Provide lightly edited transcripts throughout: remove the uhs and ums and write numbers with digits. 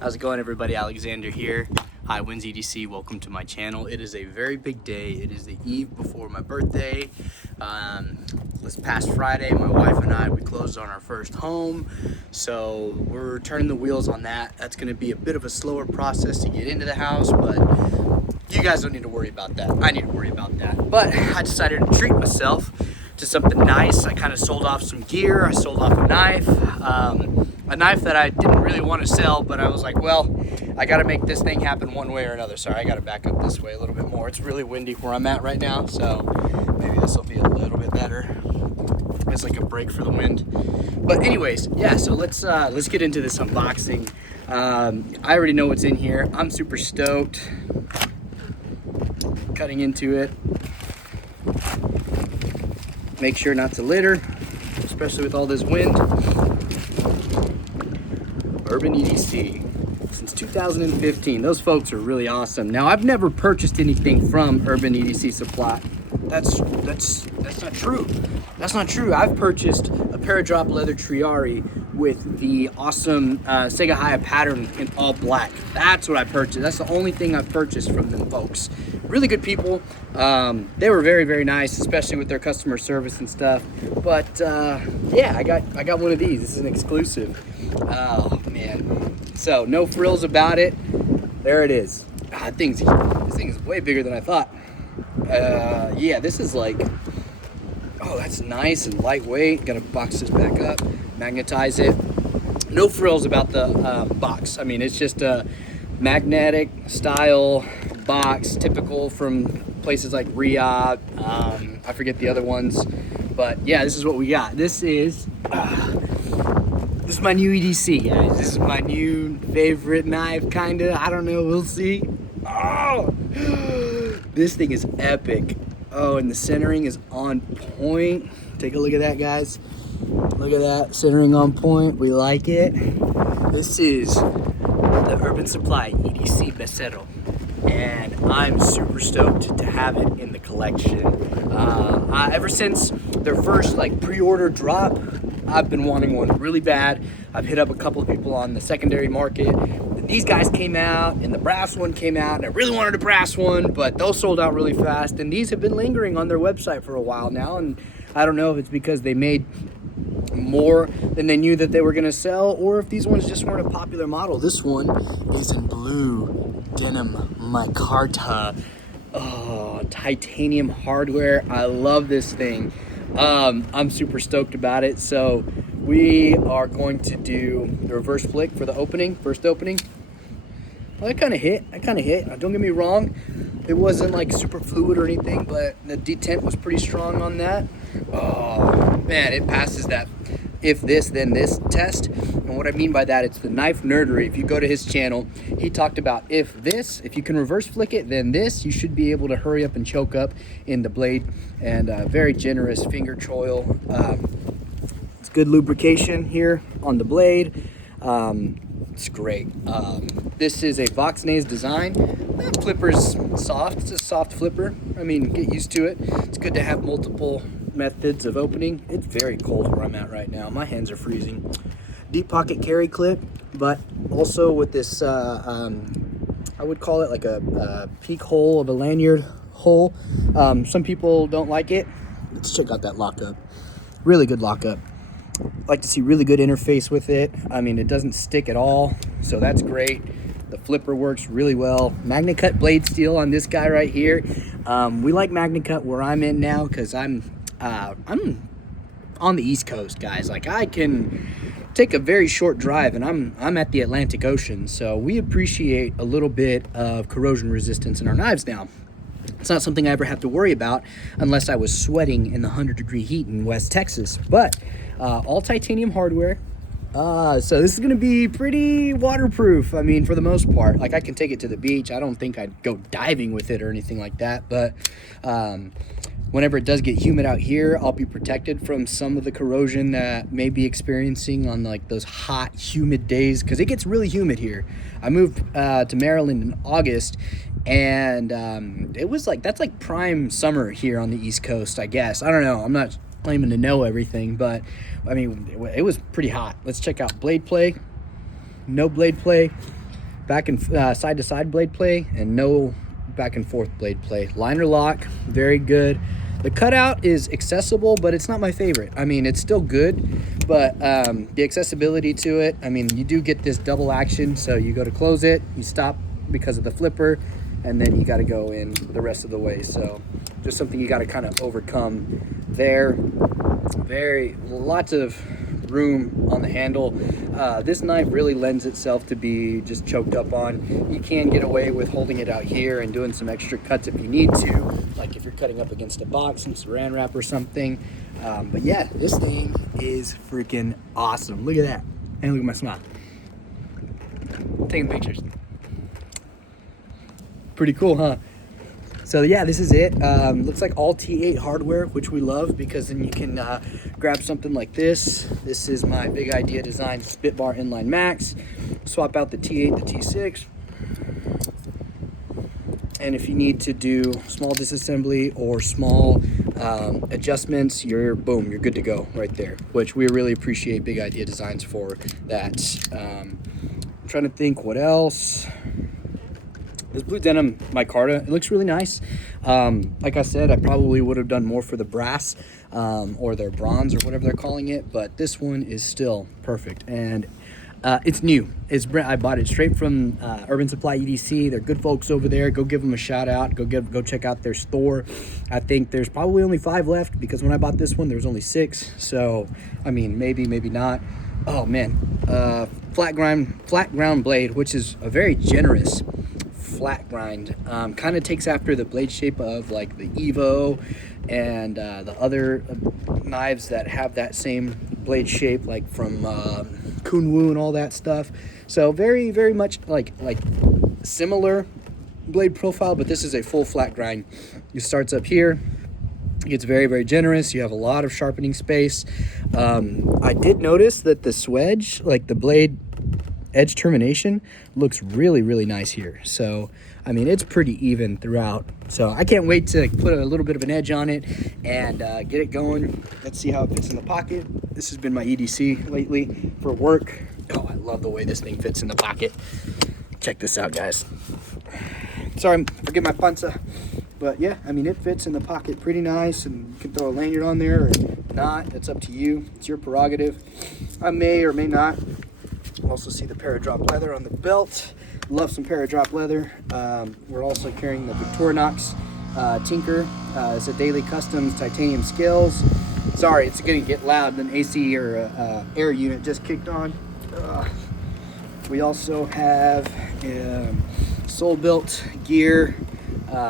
How's it going, everybody? Alexander here. Hi, Wins EDC. Welcome to my channel. It is a very big day. It is the eve before my birthday. This past Friday, my wife and I, we closed on our first home. So we're turning the wheels on that. That's going to be a bit of a slower process to get into the house, but you guys don't need to worry about that. I need to worry about that. But I decided to treat myself to something nice. I kind of sold off some gear. I sold off a knife that I didn't really want to sell, but I was like, well, I got to make this thing happen one way or another. Sorry, I got to back up this way a little bit more. It's really windy where I'm at right now, so maybe this will be a little bit better. It's like a break for the wind. But anyways, yeah, so let's get into this unboxing. I already know what's in here. I'm super stoked. Cutting into it. Make sure not to litter, especially with all this wind. Urban EDC, since 2015. Those folks are really awesome. Now, I've never purchased anything from Urban EDC Supply. That's not true. That's not true. I've purchased a Paradrop leather Triari with the awesome Sega Haya pattern in all black. That's what I purchased. That's the only thing I've purchased from them folks. Really good people. They were very, very nice, especially with their customer service and stuff. But yeah, I got one of these. This is an exclusive. Oh man. So no frills about it. There it is. This thing is way bigger than I thought. Yeah, this is like, oh, that's nice and lightweight. Gotta box this back up, magnetize it. No frills about the box. I mean, it's just a magnetic style box, typical from places like Riyadh. I forget the other ones, but yeah, this is what we got. This is my new EDC, guys. This is my new favorite knife, kinda. I don't know, we'll see. Oh, this thing is epic. Oh, and the centering is on point. Take a look at that, guys. Look at that, centering on point. We like it. This is the Urban Supply EDC Becerro, and I'm super stoked to have it in the collection. Ever since their first pre-order drop, I've been wanting one really bad. I've hit up a couple of people on the secondary market. These guys came out, and the brass one came out, and I really wanted a brass one, but those sold out really fast, and these have been lingering on their website for a while now, and I don't know if it's because they made more than they knew that they were going to sell, or if these ones just weren't a popular model. This one is in blue denim micarta. Oh, titanium hardware. I love this thing. I'm super stoked about it. So we are going to do the reverse flick for the opening, first opening. Well, that kind of hit. Don't get me wrong. It wasn't super fluid or anything, but the detent was pretty strong on that. Oh man, it passes that if this then this test. And what I mean by that, it's the knife nerdery. If you go to his channel, he talked about if you can reverse flick it, then this, you should be able to hurry up and choke up in the blade. And very generous finger choil. It's good lubrication here on the blade. It's great. This is a Voxnaze design. That flipper's soft. It's a soft flipper. I mean, get used to it. It's good to have multiple methods of opening. It's very cold where I'm at right now. My hands are freezing. Deep pocket carry clip, but also with this, I would call it like a peak hole of a lanyard hole. Some people don't like it. Let's check out that lockup. Really good lockup. Like to see really good interface with it. I mean, it doesn't stick at all, so that's great. The flipper works really well. MagnaCut blade steel on this guy right here. We like MagnaCut where I'm in now because I'm on the East Coast, guys. I can take a very short drive, and I'm at the Atlantic Ocean, so we appreciate a little bit of corrosion resistance in our knives now. It's not something I ever have to worry about unless I was sweating in the 100-degree heat in West Texas. But all titanium hardware. So this is going to be pretty waterproof. I mean, for the most part. I can take it to the beach. I don't think I'd go diving with it or anything like that. But whenever it does get humid out here, I'll be protected from some of the corrosion that may be experiencing on those hot, humid days, because it gets really humid here. I moved to Maryland in August, and it was that's prime summer here on the East Coast, I guess. I don't know. I'm not claiming to know everything, but I mean, it was pretty hot. Let's check out blade play. No blade play. back and side to side blade play and no back and forth blade play. Liner lock, very good. The cutout is accessible, but it's not my favorite. I mean, it's still good, but the accessibility to it, I mean, you do get this double action. So you go to close it, you stop because of the flipper, and then you got to go in the rest of the way. So just something you got to kind of overcome there. Lots of room on the handle. This knife really lends itself to be just choked up on. You can get away with holding it out here and doing some extra cuts if you need to, like if you're cutting up against a box, some saran wrap or something. But yeah, this thing is freaking awesome. Look at that. And look at my smile. Taking pictures. Pretty cool, huh? So yeah, this is it. Looks like all T8 hardware, which we love because then you can grab something like this. This is my Big Idea Design Spitbar Inline Max. Swap out the T8, the T6. And if you need to do small disassembly or small adjustments, you're good to go right there, which we really appreciate Big Idea Designs for that. I'm trying to think what else. This blue denim micarta, it looks really nice. Like I said, I probably would have done more for the brass or their bronze or whatever they're calling it, but this one is still perfect. And it's new. I bought it straight from Urban Supply EDC. They're good folks over there. Go give them a shout out. Go check out their store. I think there's probably only 5 left because when I bought this one, there was only 6. So, I mean, maybe not. Oh man, flat ground blade, which is a very generous flat grind. Kind of takes after the blade shape of like the Evo and the other knives that have that same blade shape, like from Kunwu and all that stuff. So very much like similar blade profile, but this is a full flat grind. It starts up here. It's very generous. You have a lot of sharpening space. I did notice that the swedge, like the blade edge termination, looks really nice here. So I mean, it's pretty even throughout. So I can't wait to put a little bit of an edge on it and get it going. Let's see how it fits in the pocket. This has been my EDC lately for work. Oh, I love the way this thing fits in the pocket. Check this out, guys. Sorry, forget my panza. But yeah, I mean, it fits in the pocket pretty nice, and you can throw a lanyard on there or not. It's up to you. It's your prerogative. I may or may not. Also see the Paradrop leather on the belt. Love some Paradrop leather. We're also carrying the Victorinox Tinker. It's a Daily Customs titanium scales. Sorry, it's gonna get loud. An AC or air unit just kicked on. We also have Soul Built gear.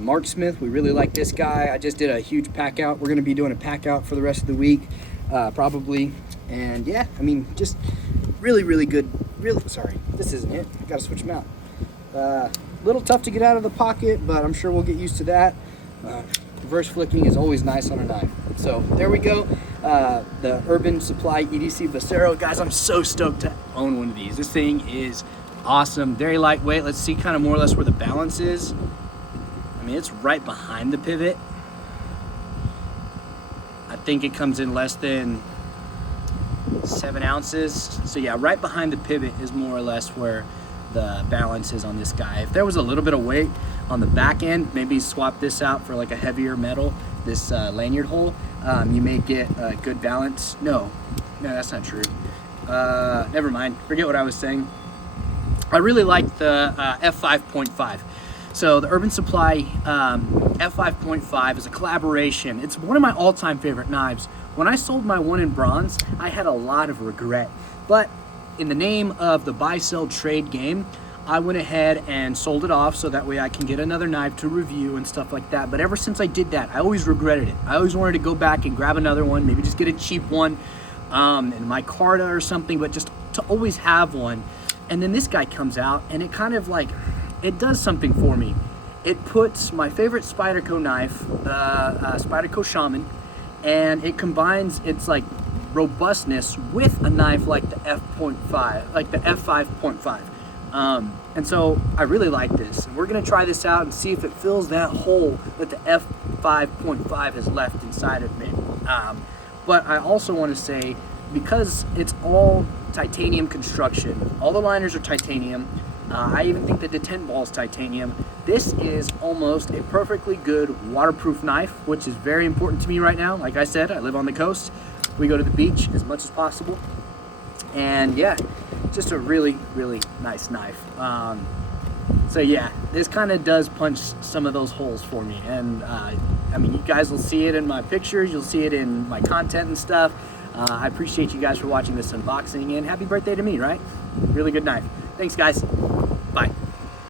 Mark Smith, we really like this guy. I just did a huge pack out. We're gonna be doing a pack out for the rest of the week, probably. And yeah, I mean, just really good. Sorry, this isn't it. I gotta switch them out. Little tough to get out of the pocket, but I'm sure we'll get used to that. Reverse flicking is always nice on a knife. So there we go. The Urban Supply EDC Becerro. Guys, I'm so stoked to own one of these. This thing is awesome, very lightweight. Let's see kind of more or less where the balance is. I mean, it's right behind the pivot. I think it comes in less than 7 ounces. So yeah, right behind the pivot is more or less where the balance is on this guy. If there was a little bit of weight on the back end, maybe swap this out for like a heavier metal, this lanyard hole, you may get a good balance. No, that's not true. Never mind, forget what I was saying. I really like the F5.5. So the Urban Supply F5.5 is a collaboration. It's one of my all-time favorite knives. When I sold my one in bronze, I had a lot of regret. But in the name of the buy-sell trade game, I went ahead and sold it off so that way I can get another knife to review and stuff like that. But ever since I did that, I always regretted it. I always wanted to go back and grab another one, maybe just get a cheap one in my Carta or something, but just to always have one. And then this guy comes out and it kind of like, it does something for me. It puts my favorite Spyderco knife, the Spyderco Shaman, and it combines its like robustness with a knife like the F.5, like the F5.5. And so I really like this. And we're gonna try this out and see if it fills that hole that the F5.5 has left inside of me. But I also want to say, because it's all titanium construction, all the liners are titanium, I even think the detent ball is titanium. This is almost a perfectly good waterproof knife, which is very important to me right now. Like I said, I live on the coast. We go to the beach as much as possible. And yeah, just a really, really nice knife. So yeah, this kind of does punch some of those holes for me. And I mean, you guys will see it in my pictures, you'll see it in my content and stuff. I appreciate you guys for watching this unboxing, and happy birthday to me, right? Really good knife. Thanks, guys. Bye.